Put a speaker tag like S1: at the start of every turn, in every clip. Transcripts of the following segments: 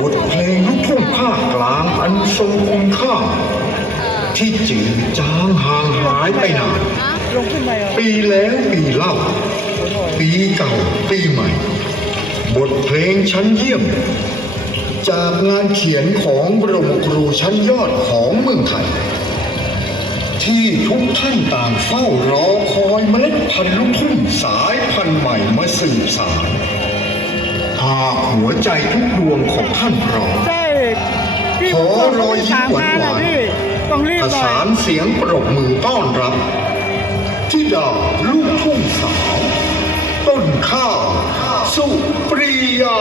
S1: บทเพลงลูกทุ่งภาคกลางอันทรงคุณค่า ที่จืดจางห่างหายไปนาน
S2: ปี
S1: แล้วปีเล่า ปีเก่าปีใหม่ บทเพลงชั้นเยี่ยม จากงานเขียนของบรมครูชั้นยอดของเมืองไทย ที่ทุกท่านต่างเฝ้ารอคอยเมล็ดพันธุ์ลูกทุ่งสายพันธุ์ใหม่มาสืบสานากหัวใจทุกดวงของท่านพร้อม
S2: ใช่พี่
S1: ขอ
S2: ผม
S1: รอยยิ้ม
S2: สามงาน
S1: ห
S2: อะ
S1: วานๆ
S2: พี่ต้องรีบ
S1: ประ
S2: หน่อ
S1: สายนเสียงปรบมือต้อนรับทิดาลูกทุ่งสาว ต้นข้าวสุปรียา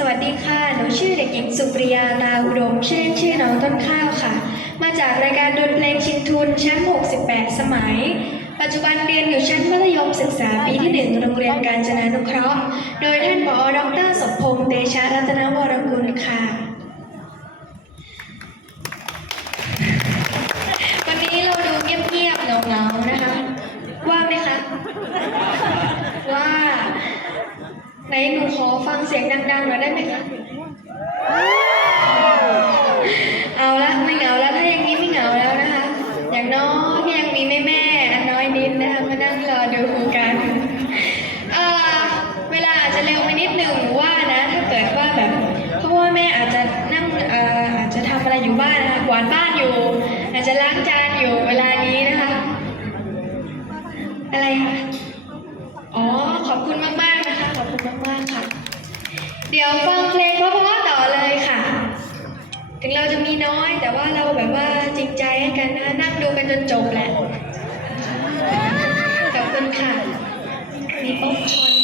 S3: สวัสดีค่ะ หนูชื่อเด็กหญิงสุปริยาตาอุดม ชื่อเล่นชื่อน้องต้นข้าวค่ะ มาจากรายการดนเพลงชิงทุนชั้น 68 สมัย ปัจจุบันเรียนอยู่ชั้นมัธยมศึกษาปีที่1โรงเรียนการจนานุเคราะห์ โดยท่านผอ ดร สมพงษ์ เตชะรัตนวรกุลค่ะ หนหนูขอฟังเสียงดังๆหน่อยได้ไหมคะ เอาละไม่เหงาแล้วถ้าอย่างนี้ไม่เหงาแล้วนะคะ อย่างน้อยยังมีแม่แม่ๆอันน้อยนิดนะคะมานั่งรอดูกันเออเวลาอาจจะเร็วไปนิดนึงว่านะ ถ้าเกิดว่าแบบเพราะว่าแม่อาจจะนั่งเอ่อ
S1: วาดบ้านอยู่ อาจจะล้างจานอยู่เวลานี้นะคะ อะไรคะอ๋อขอบคุณมากๆ ณมากๆค่ะ เดี๋ยวฟังเพลงเพราะๆต่อเลยค่ะ ถึงเราจะมีน้อยแต่ว่าเราแบบว่าจริงใจให้กันนะนั่งดูกันจนจบแหละขอบคุณค่ะมีป๊อปคอน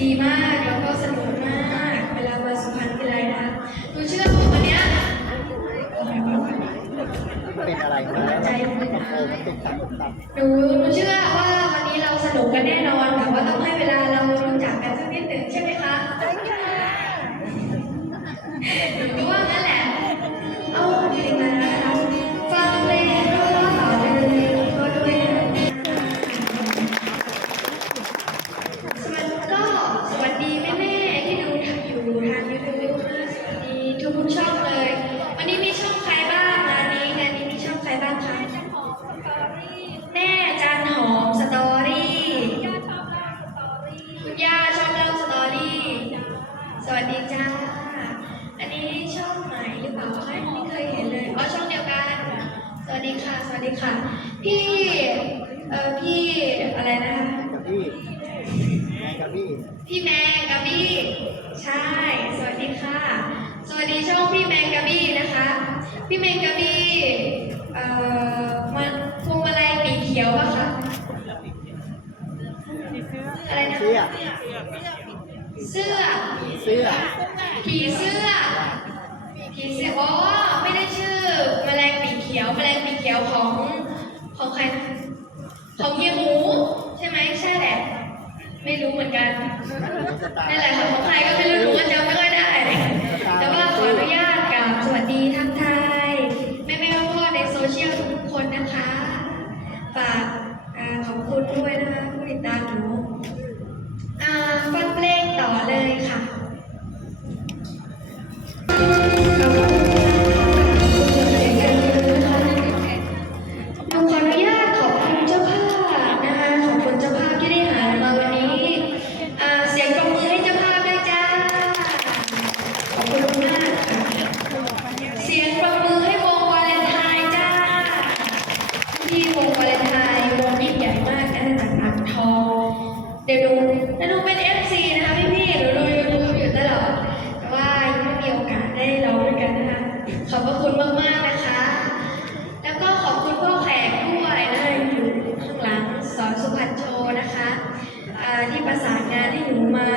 S1: ดีมาก แล้วก็สนุกมาก เวลามาสุพรรณทีไรนะคะหนูเชื่อว่าวันเนี้ย
S4: เป็นอะไร
S1: ใจมัน
S4: โอ้มันติดตับตับ
S1: หนู อะไรนะเสื้
S4: อ
S1: เสื้อ
S4: เสื้อ
S1: ผีเสื้อ ผีเสื้ออ๋อไม่ได้ชื่อแมลงปีกเขียวแมลงปีกเขียวของของใครของเฮียหมูใช่ไหมใช่แหละไม่รู้เหมือนกันนั่นแหละค่ะของใครก็ไม่รู้หนูจำไม่ค่อยได้ แต่ว่าขออนุญาตกราบสวัสดีทักทาย คุณด้วยนะคะผู้ติดตามหนูอ่าฟังเพลงต่อเลยค่ะ งานให้หนูมา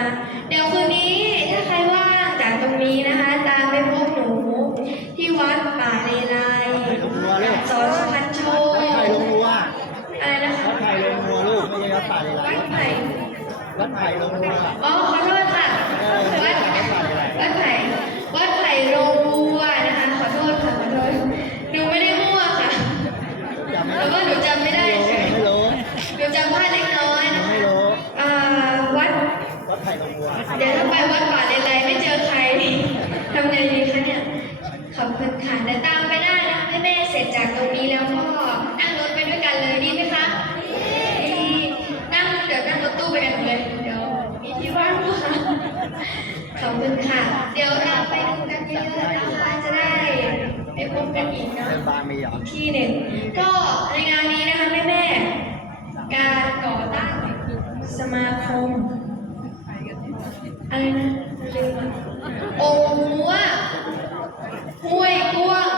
S1: เดี๋ยวคืนนี้ถ้าใครว่างจากตรงนี้นะคะ ตามไปพบหนูที่วัดป่าเลไลสอนสุพรรณโชว์
S4: วัดไผ่ลงนัว
S1: อะไรนะคะ
S4: วัดไผ่ลงนัวลูกไม่ใช่วัดป่าเลย
S1: วัด
S4: ล่ะ
S1: ไผ่
S4: วัดไผ่ลงนัว
S1: อ๋อขอโทษค่ะ วัดวัดไผ่วัดไผ่โรงวัวนะคะ ขอโทษค่ะขอโทษหนูไม่ได้มั่วค่ะ
S4: จำไม่
S1: แต่ว่าหนูจำไม่ได้เฉย
S4: ไม่รู้
S1: หนูจำพลาดเล็กน้อยนะคะ
S4: ไม่รู้
S1: อ่าวัด
S4: วัดไผ่ลงนัว
S1: เดี๋ยวถ้าไปวัดป่าเลไลไม่เจอใครทำไงดีคะเนี่ย ขอบคุณค่ะเดี๋ยวตามไปได้นะคะให้แม่เสร็จจากตรงนี้แล้วก็นั่งรถไปด้วยกันเลยดีไหมคะดีนั่งเดี๋ยวนั่งรถตู้ไปกันเลยเดี๋ยวมีที่ว่างค่ะขอบคุณค่ะ เดี๋ยวเราไปดูกันเยอะๆนะคะจะได้ไปพบกันอีกเนาะที่หนึ่งก็ในงานนี้นะคะแม่แม่การก่อตั้งสมาคม อะไรนะลืมอะองค์หัวห้วยกว้าง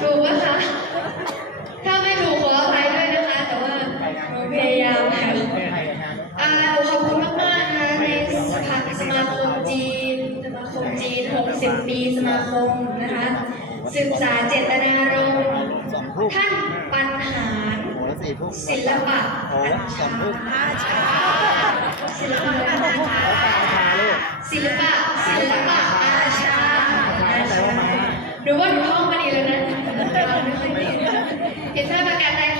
S1: ถูกไหมคะ ถ้าไม่ถูกขออภัยด้วยนะคะ แต่ว่าหนูพยายามค่ะ
S4: ไผ่นะ
S1: อ่าหนูขอบคุณมากๆนะคะในสภาสมาคมจีนสมาคมจีน 60 ปีสมาคมนะคะศึกษาเจตนารมณ์
S4: สองทุ่ม
S1: ท่านปัญหาร
S4: โอ้แล้วสี่ทุ่ม
S1: ศิลปะ
S4: โอ้
S1: อัญ
S4: สอ
S1: ชาง
S4: ทุ่ม
S1: ชา ศิลปะศิลปะอาชาหรือว่าหนูท่องมาดีแล้วนะเห็นท่าประการไทย